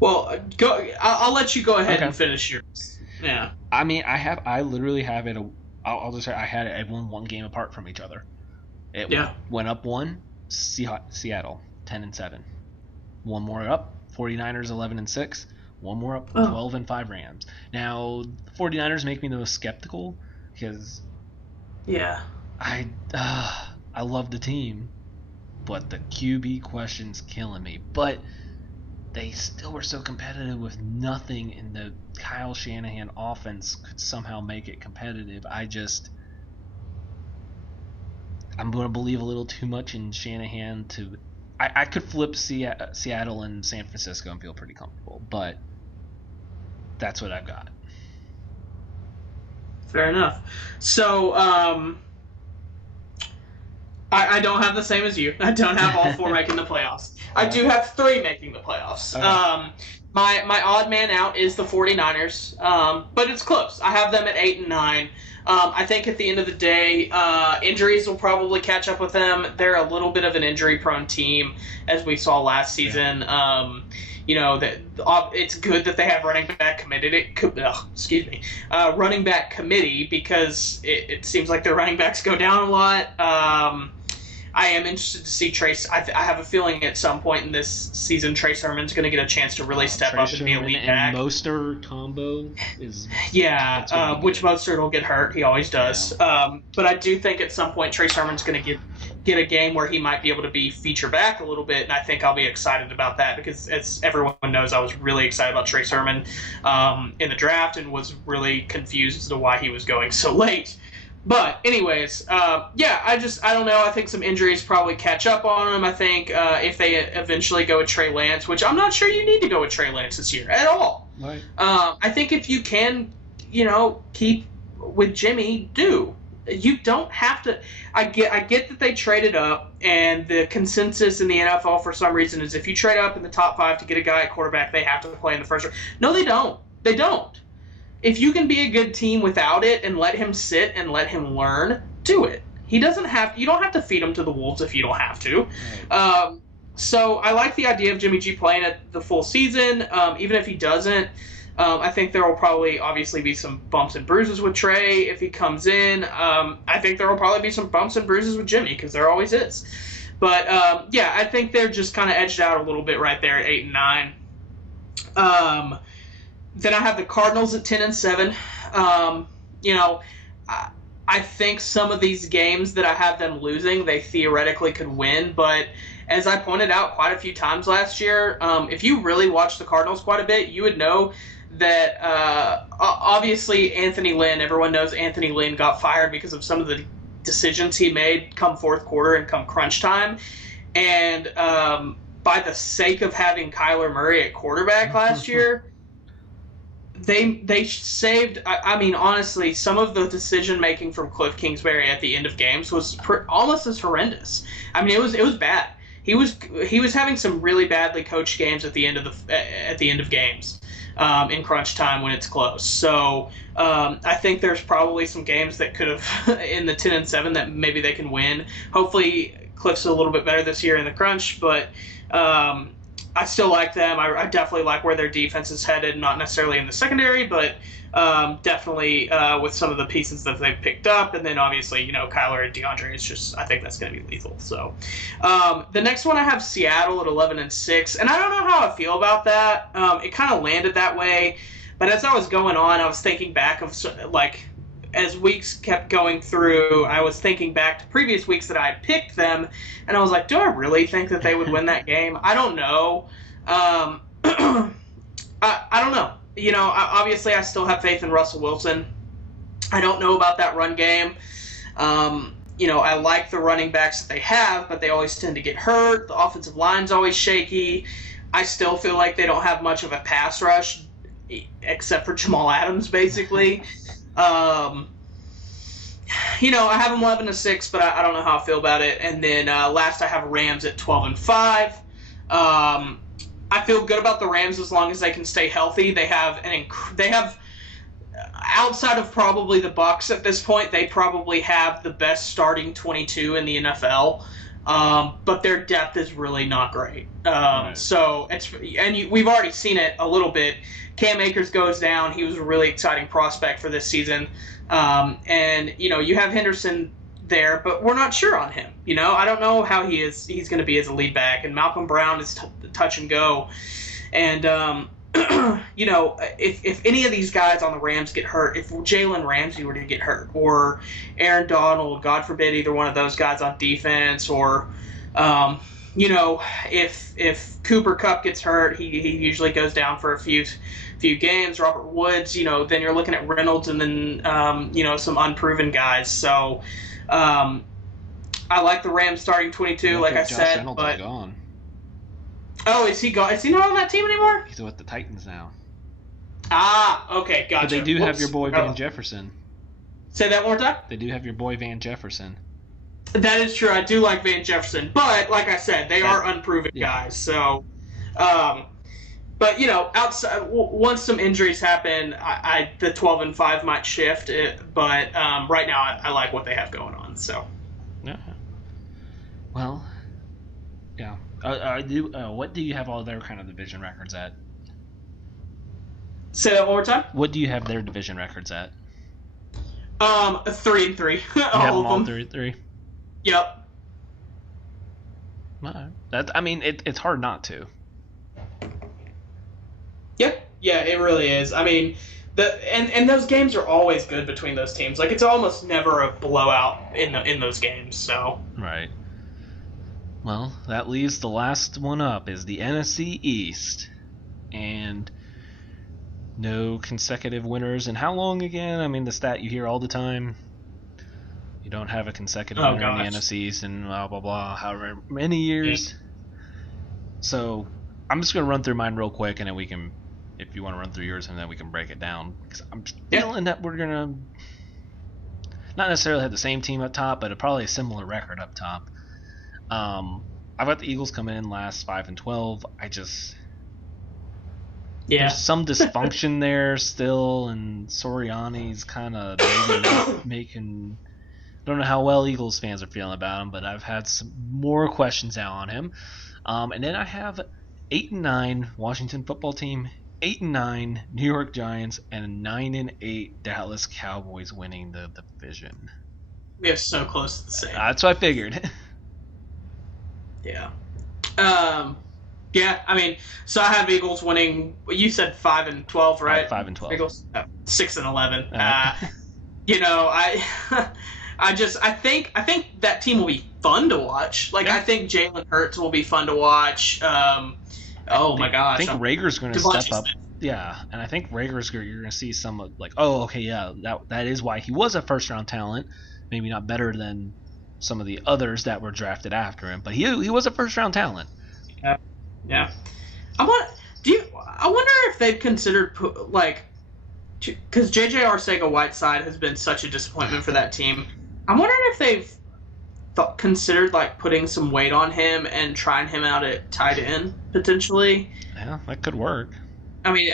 Well, go. I'll let you go ahead and finish yours. Yeah. I mean, I literally have it. I'll just say I had everyone one game apart from each other. It went up 1, Seattle 10-7. One more up, 49ers 11-6. One more up, 12-5 Rams. Now, the 49ers make me the most skeptical because I love the team, but the QB question's killing me. But they still were so competitive with nothing, and the Kyle Shanahan offense could somehow make it competitive. I'm going to believe a little too much in Shanahan to. I could flip Seattle and San Francisco and feel pretty comfortable, but that's what I've got. Fair enough. So, I don't have the same as you. I don't have all 4 making the playoffs. I do have 3 making the playoffs. Okay. My odd man out is the 49ers, but it's close. I have them at 8-9. I think at the end of the day, injuries will probably catch up with them. They're a little bit of an injury-prone team, as we saw last season. It's good that they have running back committee because it seems like their running backs go down a lot. I am interested to see Trace. I have a feeling at some point in this season, Trey Sermon's going to get a chance to really step up and be a lead back. And Mostert combo is which Mostert will get hurt. He always does. Yeah. But I do think at some point Trey Sermon's going to get a game where he might be able to be feature back a little bit, and I think I'll be excited about that because, as everyone knows, I was really excited about Trey Sermon in the draft and was really confused as to why he was going so late. But anyways, I don't know. I think some injuries probably catch up on him. I think if they eventually go with Trey Lance, which I'm not sure you need to go with Trey Lance this year at all. Right. I think if you can, keep with Jimmy, do. You don't have to. I get that they traded up, and the consensus in the NFL for some reason is if you trade up in the top 5 to get a guy at quarterback, they have to play in the first round. No, they don't. They don't. If you can be a good team without it and let him sit and let him learn, do it. He doesn't have. You don't have to feed him to the wolves if you don't have to. Right. So I like the idea of Jimmy G playing at the full season. Even if he doesn't, I think there will probably obviously be some bumps and bruises with Trey if he comes in. I think there will probably be some bumps and bruises with Jimmy because there always is. But I think they're just kind of edged out a little bit right there at 8 and 9. Then I have the Cardinals at 10-7. you know, I think some of these games that I have them losing, they theoretically could win. But as I pointed out quite a few times last year, if you really watch the Cardinals quite a bit, you would know that obviously Anthony Lynn, everyone knows Anthony Lynn got fired because of some of the decisions he made come fourth quarter and come crunch time. And by the sake of having Kyler Murray at quarterback last year, they saved. I mean, honestly, some of the decision making from Cliff Kingsbury at the end of games was almost as horrendous. I mean, it was bad. He was having some really badly coached games at the end of games in crunch time when it's close. So I think there's probably some games that could have in the 10-7 that maybe they can win. Hopefully, Cliff's a little bit better this year in the crunch, but. I still like them. I definitely like where their defense is headed, not necessarily in the secondary, but definitely with some of the pieces that they've picked up. And then obviously, Kyler and DeAndre is just, I think that's going to be lethal. So the next one I have Seattle at 11-6, and I don't know how I feel about that. It kind of landed that way, but as I was going on, I was thinking back of as weeks kept going through, I was thinking back to previous weeks that I had picked them, and I was like, do I really think that they would win that game? I don't know. I don't know. Obviously I still have faith in Russell Wilson. I don't know about that run game. I like the running backs that they have, but they always tend to get hurt. The offensive line's always shaky. I still feel like they don't have much of a pass rush, except for Jamal Adams, basically. I have them 11-6, but I don't know how I feel about it. And then last I have Rams at 12-5. I feel good about the Rams as long as they can stay healthy. They have outside of probably the Bucs at this point, they probably have the best starting 22 in the NFL. But their depth is really not great. Right. So we've already seen it a little bit. Cam Akers goes down. He was a really exciting prospect for this season. And you have Henderson there, but we're not sure on him. I don't know how he's going to be as a lead back. And Malcolm Brown is touch and go. And, if any of these guys on the Rams get hurt, if Jalen Ramsey were to get hurt, or Aaron Donald, God forbid either one of those guys on defense, or, if Cooper Kupp gets hurt, he usually goes down for a few games. Robert Woods, then you're looking at Reynolds and then, some unproven guys. So I like the Rams starting 22, like I said. Reynolds but is gone. Oh, is he gone? Is he not on that team anymore? He's with the Titans now. Ah, okay, gotcha. But they do have your boy Van Oh. Jefferson. Say that one more time? They do have your boy Van Jefferson. That is true. I do like Van Jefferson, but like I said, they are unproven guys. So, but outside once some injuries happen, the 12-5 might shift. But right now, I like what they have going on. So, Yeah. Well, yeah. I do. What do you have all their kind of division records at? say that one more time. What do you have their division records at? 3-3. You have all them of all them. 3-3. Yep. Alright. It's hard not to. Yeah, it really is. I mean, and those games are always good between those teams. Like, it's almost never a blowout in those games. So Right. Well, that leaves the last one up is the NFC East, and no consecutive winners. And how long again? I mean, the stat you hear all the time. You don't have a consecutive winner in the NFC East in blah blah blah. However many years. So I'm just gonna run through mine real quick, and then we can, if you want to run through yours, and then we can break it down. Because I'm feeling that we're gonna not necessarily have the same team up top, but probably a similar record up top. I've got the Eagles coming in last 5-12. There's some dysfunction there still, and Soriani's kind of maybe not making. I don't know how well Eagles fans are feeling about him, but I've had some more questions out on him. And then I have 8-9 Washington Football Team, 8-9 New York Giants, and 9-8 Dallas Cowboys winning the division. we are so close to the same. That's what I figured. Yeah. Yeah, I mean, so I have Eagles winning. You said 5-12, right? 5-12. Eagles 6-11. you know, I think that team will be fun to watch. Like, I think Jalen Hurts will be fun to watch. My gosh, I think Rager's going to step up. Smith. Yeah, and I think you're going to see some like, oh, okay, yeah, that is why he was a first round talent. Maybe not better than some of the others that were drafted after him, but he was a first round talent. Yeah. I wonder if they've considered because J.J. Arcega-Whiteside has been such a disappointment for that team. I'm wondering if they've considered like putting some weight on him and trying him out at tight end potentially. Yeah, that could work. I mean,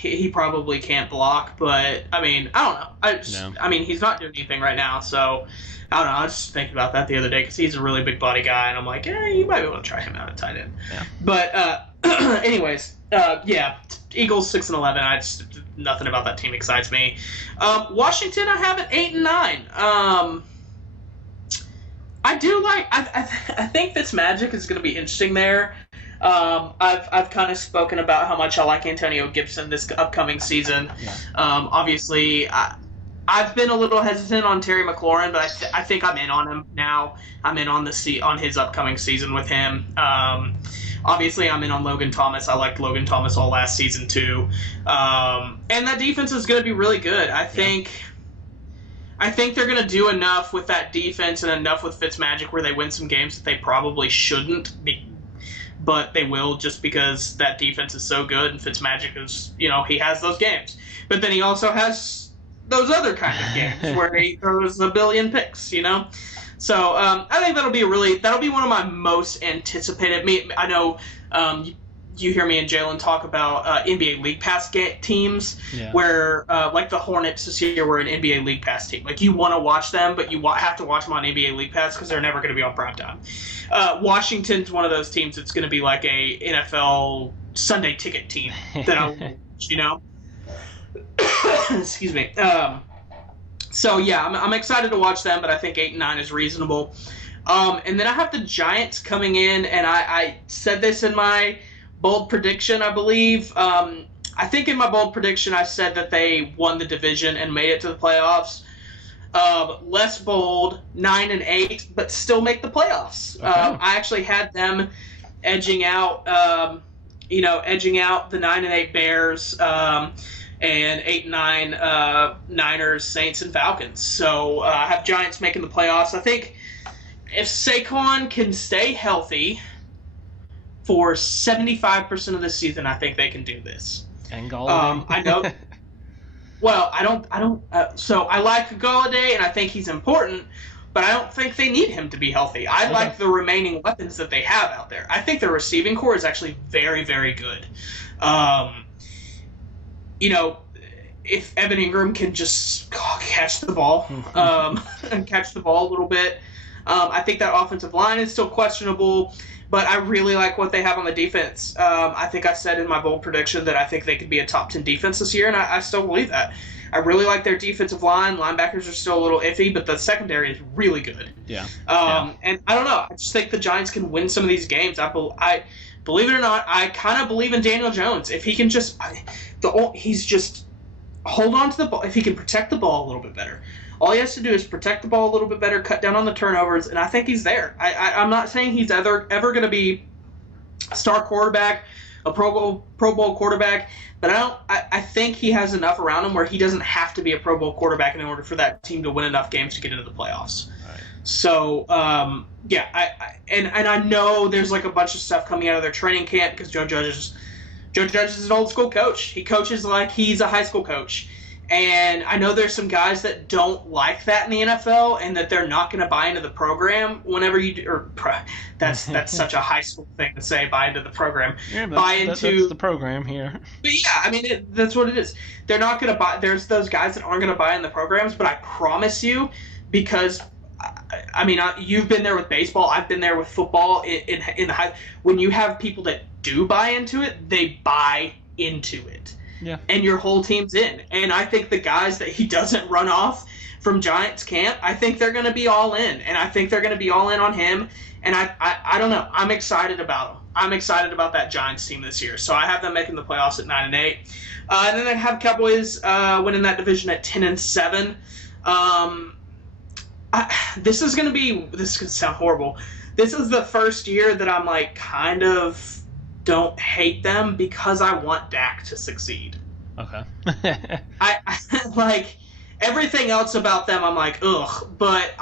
he probably can't block, but I mean, I don't know. I mean, he's not doing anything right now, so I don't know. I was just thinking about that the other day because he's a really big body guy, and I'm like, you might be able to try him out at tight end. Yeah. But anyways, Eagles 6-11. I just nothing about that team excites me. Washington, I have at 8-9. I do like. I think Fitzmagic is going to be interesting there. I've kind of spoken about how much I like Antonio Gibson this upcoming season. Yeah. Obviously, I've been a little hesitant on Terry McLaurin, but I think I'm in on him now. I'm in on on his upcoming season with him. Obviously, I'm in on Logan Thomas. I liked Logan Thomas all last season too, and that defense is going to be really good. I think they're going to do enough with that defense and enough with Fitzmagic where they win some games that they probably shouldn't be. But they will just because that defense is so good and Fitzmagic is, he has those games. But then he also has those other kind of games where he throws a billion picks, So I think that'll be one of my most anticipated. I know you hear me and Jalen talk about NBA League Pass teams where, like the Hornets this year were an NBA League Pass team. Like, you want to watch them, but you have to watch them on NBA League Pass because they're never going to be on primetime. Washington's one of those teams that's going to be like a NFL Sunday ticket team that I'll watch, Excuse me. So, yeah, I'm excited to watch them, but I think 8-9 is reasonable. And then I have the Giants coming in, and I said this in my bold prediction, I believe. I think in my bold prediction I said that they won the division and made it to the playoffs. Less bold, 9-8, but still make the playoffs. Okay. I actually had them edging out the 9-8 Bears and 8-9 Niners, Saints, and Falcons. So I have Giants making the playoffs. I think if Saquon can stay healthy for 75% of the season, I think they can do this. And Golladay. I know. Well, I don't. So I like Golladay, and I think he's important, but I don't think they need him to be healthy. I like the remaining weapons that they have out there. I think the receiving core is actually very, very good. If Evan Ingram can just catch the ball, and catch the ball a little bit, I think that offensive line is still questionable. But I really like what they have on the defense. I think I said in my bold prediction that I think they could be a top 10 defense this year, and I still believe that. I really like their defensive line. Linebackers are still a little iffy, but the secondary is really good. Yeah. And I don't know. I just think the Giants can win some of these games. I believe it or not, I kind of believe in Daniel Jones. If he can he's just hold on to the ball. If he can protect the ball a little bit better. All he has to do is protect the ball a little bit better, cut down on the turnovers, and I think he's there. I'm not saying he's ever going to be a star quarterback, a Pro Bowl quarterback, but I think he has enough around him where he doesn't have to be a Pro Bowl quarterback in order for that team to win enough games to get into the playoffs. Right. So, I know there's like a bunch of stuff coming out of their training camp because Joe Judge is an old school coach. He coaches like he's a high school coach. And I know there's some guys that don't like that in the NFL and that they're not going to buy into the program whenever you do. That's such a high school thing to say, buy into the program. Yeah, that's the program here. But yeah, I mean, that's what it is. They're not going to buy. There's those guys that aren't going to buy in the programs, but I promise you, because you've been there with baseball. I've been there with football. In the high, when you have people that do buy into it, they buy into it. Yeah. And your whole team's in. And I think the guys that he doesn't run off from Giants camp, I think they're going to be all in. And I think they're going to be all in on him. And I don't know. I'm excited about him. I'm excited about that Giants team this year. So I have them making the playoffs at 9-8. And then I have Cowboys winning that division at 10-7. This is going to sound horrible. This is the first year that I'm like kind of don't hate them because I want Dak to succeed. Okay. I like everything else about them. I'm like, ugh. But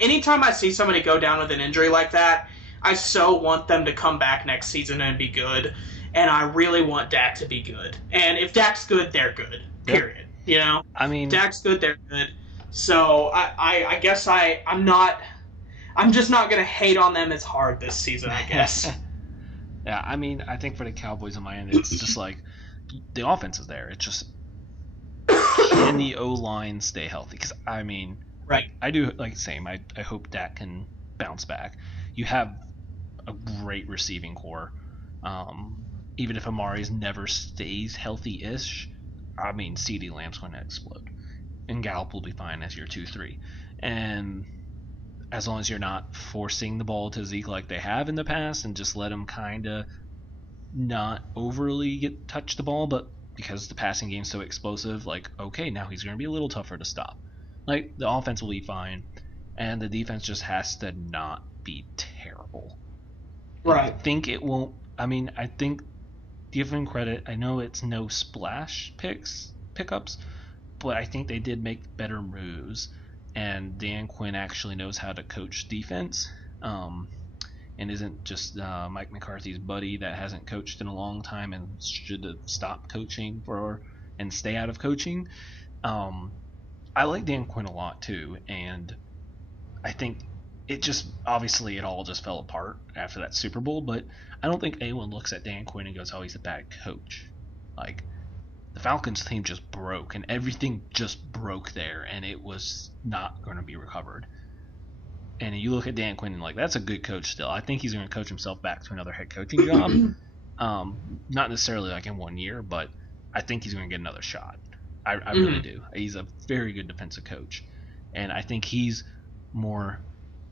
anytime I see somebody go down with an injury like that, I so want them to come back next season and be good. And I really want Dak to be good. And if Dak's good, they're good. Period. Yep. You know. I mean, Dak's good, they're good. So I guess I'm just not gonna hate on them as hard this season, I guess. Yeah, I mean, I think for the Cowboys on my end, it's just like the offense is there. It's just can the O-line stay healthy? Because I mean, right. I do like same. I hope Dak can bounce back. You have a great receiving core. Even if Amari's never stays healthy-ish, I mean, CeeDee Lamb's going to explode. And Gallup will be fine as your 2-3. And as long as you're not forcing the ball to Zeke like they have in the past and just let him kind of not overly touch the ball, but because the passing game's so explosive, like, okay, now he's going to be a little tougher to stop. Like, the offense will be fine, and the defense just has to not be terrible. Right. I think it won't. I mean, I think, give him credit, I know it's no splash pickups, but I think they did make better moves, and Dan Quinn actually knows how to coach defense, and isn't just Mike McCarthy's buddy that hasn't coached in a long time and should have stopped coaching and stay out of coaching. I like Dan Quinn a lot too, and I think it just obviously it all just fell apart after that Super Bowl, but I don't think anyone looks at Dan Quinn and goes, oh, he's a bad coach. Like, the Falcons team just broke, and everything just broke there, and it was not going to be recovered. And you look at Dan Quinn and, like, that's a good coach still. I think he's going to coach himself back to another head coaching job. Not necessarily, like, in 1 year, but I think he's going to get another shot. I really do. He's a very good defensive coach. And I think he's more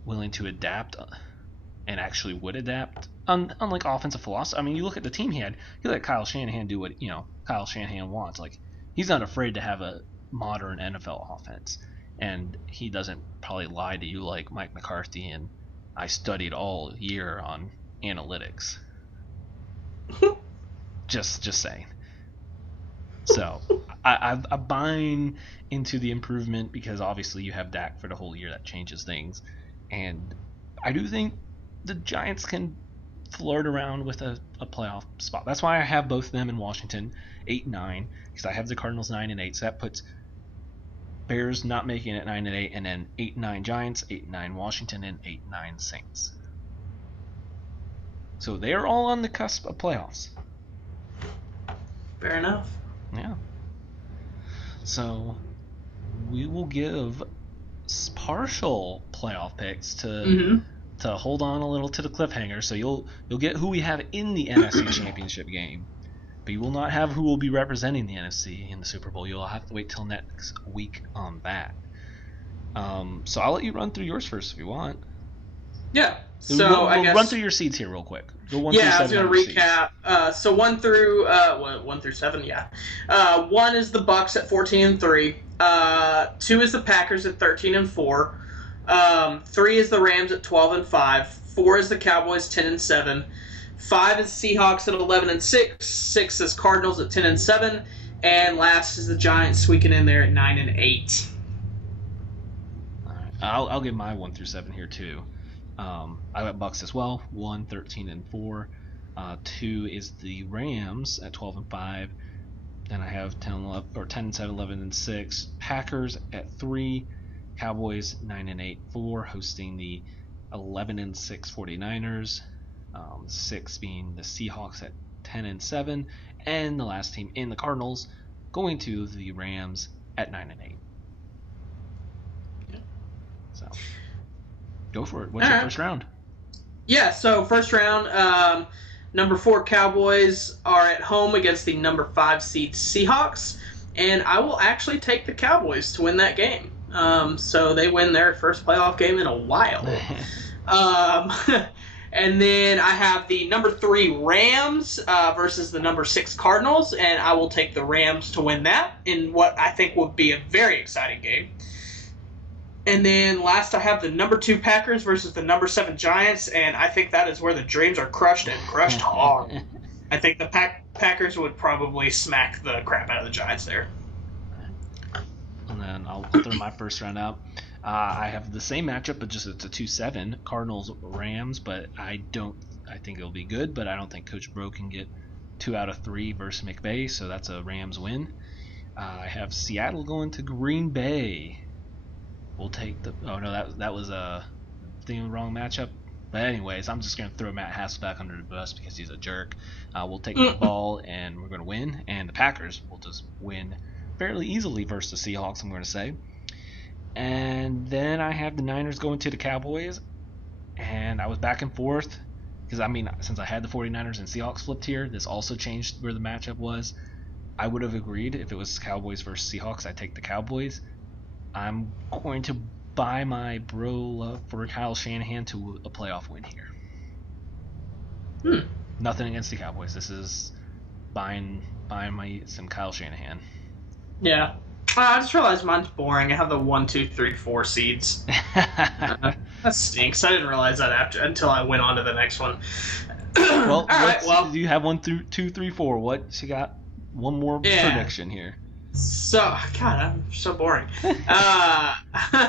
willing to adapt and actually would adapt unlike offensive philosophy. I mean, you look at the team he let Kyle Shanahan do what Kyle Shanahan wants. Like, he's not afraid to have a modern NFL offense, and he doesn't probably lie to you like Mike McCarthy and I studied all year on analytics. just saying. So I'm buying into the improvement because obviously you have Dak for the whole year. That changes things. And I do think the Giants can flirt around with a playoff spot. That's why I have both of them in Washington, 8-9, because I have the Cardinals 9-8. So that puts Bears not making it 9-8, and then 8-9 Giants, 8-9 Washington, and 8-9 Saints. So they are all on the cusp of playoffs. Fair enough. Yeah. So we will give partial playoff picks to hold on a little to the cliffhanger. So you'll get who we have in the NFC Championship game, but you will not have who will be representing the NFC in the Super Bowl. You'll have to wait till next week on that. So I'll let you run through yours first if you want. Yeah. So we'll I guess run through your seeds here real quick. Go 1 yeah, through 7 I was going to recap. So 1 through 7, yeah. 1 is the Bucks at 14-3. 2 is the Packers at 13-4. 3 is the Rams at 12-5. 4 is the Cowboys 10-7. 5 is Seahawks at 11-6. 6 is Cardinals at 10-7. And last is the Giants squeaking in there at 9-8. All right. I'll give my 1 through 7 here too. I got Bucks as well. 1, 13-4. 2 is the Rams at 12-5. Then I have 10-7, 11-6. Packers at 3. Cowboys 9-8, 4, hosting the 11-6 49ers. 6 being the Seahawks at 10-7, and the last team in the Cardinals going to the Rams at 9-8. Yeah. So go for it. What's your first round? Yeah. So first round, number 4 Cowboys are at home against the number 5 seed Seahawks, and I will actually take the Cowboys to win that game. So they win their first playoff game in a while. And then I have the number 3 Rams versus the number 6 Cardinals, and I will take the Rams to win that in what I think will be a very exciting game. And then last I have the number 2 Packers versus the number 7 Giants, and I think that is where the dreams are crushed and crushed hard. I think the Packers would probably smack the crap out of the Giants there. And then I'll throw my first round out. I have the same matchup, but just it's a 2-7 Cardinals Rams. But I think it'll be good, but I don't think Coach Bro can get 2 out of 3 versus McVay, so that's a Rams win. I have Seattle going to Green Bay. We'll take the. Oh no, that was the wrong matchup. But anyways, I'm just gonna throw Matt Hasselbeck under the bus because he's a jerk. We'll take the ball and we're gonna win. And the Packers will just win fairly easily versus the Seahawks, I'm gonna say. And then I have the Niners going to the Cowboys, and I was back and forth because since I had the 49ers and Seahawks flipped here, this also changed where the matchup was. I would have agreed if it was Cowboys versus Seahawks, I'd take the Cowboys. I'm going to buy my bro love for Kyle Shanahan to a playoff win here. Nothing against the Cowboys. This is buying some Kyle Shanahan. Yeah. I just realized mine's boring. I have the 1, 2, 3, 4 seeds. That stinks. I didn't realize that until I went on to the next one. Well, all right. Well, you have 1 through 2, 3, 4. What you got? One more prediction here. So, God, I'm so boring. No, I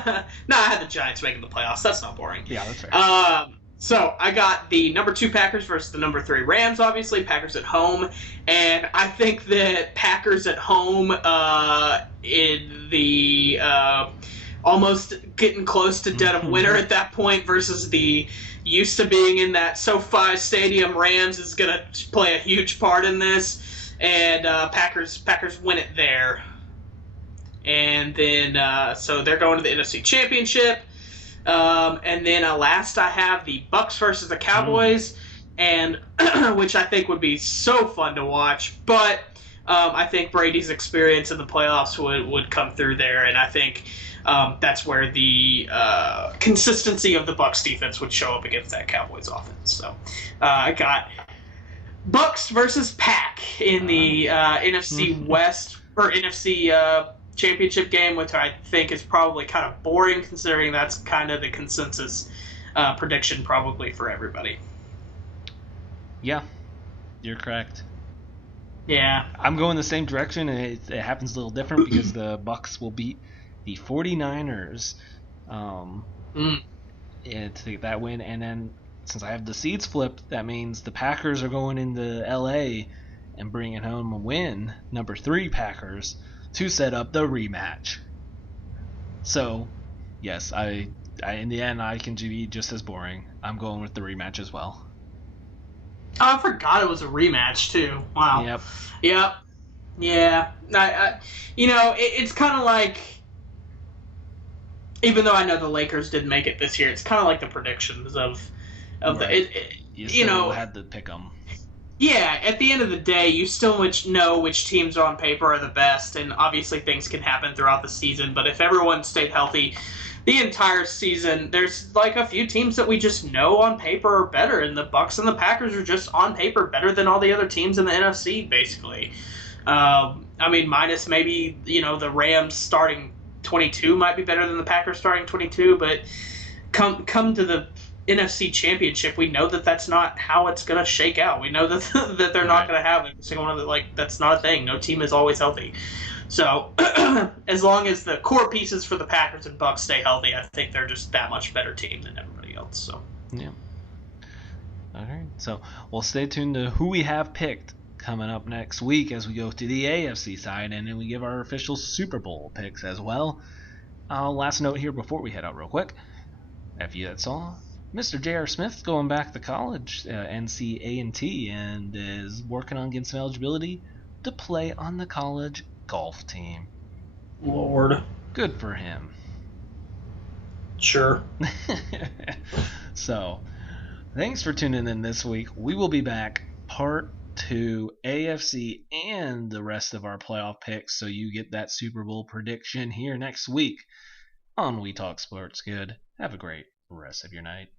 had the Giants making the playoffs. That's not boring. Yeah, that's fair. So I got the number 2 Packers versus the number 3 Rams, obviously. Packers at home. And I think that Packers at home in the almost getting close to dead of winter at that point versus the used to being in that SoFi Stadium Rams is going to play a huge part in this. And Packers win it there. And then, so they're going to the NFC Championship. And then last I have the Bucks versus the Cowboys, and which I think would be so fun to watch. But I think Brady's experience in the playoffs would come through there, and I think that's where the consistency of the Bucks defense would show up against that Cowboys offense. So I got Bucks versus Pack in the NFC West or NFC championship game, which I think is probably kind of boring considering that's kind of the consensus prediction probably for everybody. Yeah, you're correct. Yeah. I'm going the same direction, and it happens a little different because the Bucks will beat the 49ers and to get that win. And then since I have the seeds flipped, that means the Packers are going into LA and bringing home a win, number 3 Packers, to set up the rematch. So, yes, I in the end I can be just as boring. I'm going with the rematch as well. Oh, I forgot it was a rematch too. Wow. Yep. Yeah. It's kind of like, even though I know the Lakers didn't make it this year, it's kind of like the predictions of right. You had to pick them. Yeah, at the end of the day, you still know which teams on paper are the best, and obviously things can happen throughout the season, but if everyone stayed healthy the entire season, there's like a few teams that we just know on paper are better, and the Bucks and the Packers are just on paper better than all the other teams in the NFC, basically. Minus maybe, the Rams starting 22 might be better than the Packers starting 22, but come to the NFC Championship, we know that that's not how it's going to shake out. We know that they're not going to have a single one of the, that's not a thing. No team is always healthy. So as long as the core pieces for the Packers and Bucks stay healthy, I think they're just that much better team than everybody else. So yeah. All right. So we'll stay tuned to who we have picked coming up next week as we go to the AFC side, and then we give our official Super Bowl picks as well. Last note here before we head out real quick. If you saw, Mr. J.R. Smith going back to college, NC A&T, and is working on getting some eligibility to play on the college golf team. Lord. Good for him. Sure. So, thanks for tuning in this week. We will be back part 2 AFC and the rest of our playoff picks, so you get that Super Bowl prediction here next week on We Talk Sports Good. Have a great rest of your night.